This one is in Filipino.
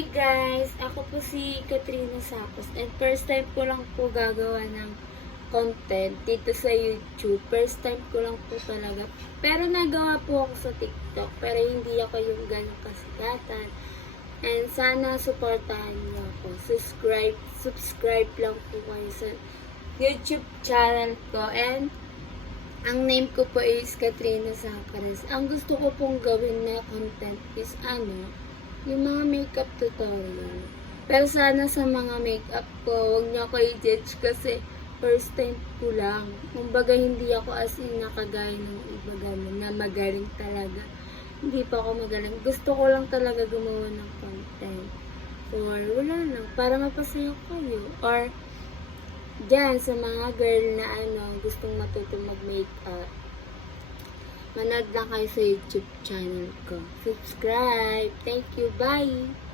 Hi guys! Ako po si Katrina Sapos and first time ko lang po gagawa ng content dito sa YouTube. First time ko lang po talaga. Pero nagawa po ako sa TikTok pero hindi ako yung ganong kasikatan. And sana supportahan niyo ako. Subscribe lang po kayo sa YouTube channel ko. And ang name ko po is Katrina Sapos. Ang gusto ko pong gawin na content is yung mga makeup tutorial. Pero sana sa mga makeup ko, huwag niyo ako i-judge kasi first time ko lang. Kumbaga hindi ako as in nakagaya ng iba gano'n na magaling talaga. Hindi pa ako magaling. Gusto ko lang talaga gumawa ng content. Or wala lang, para mapasaya kayo. Or dyan sa mga girl na gustong matuto mag-makeup. Manood lang kayo sa YouTube channel ko. Subscribe. Thank you. Bye!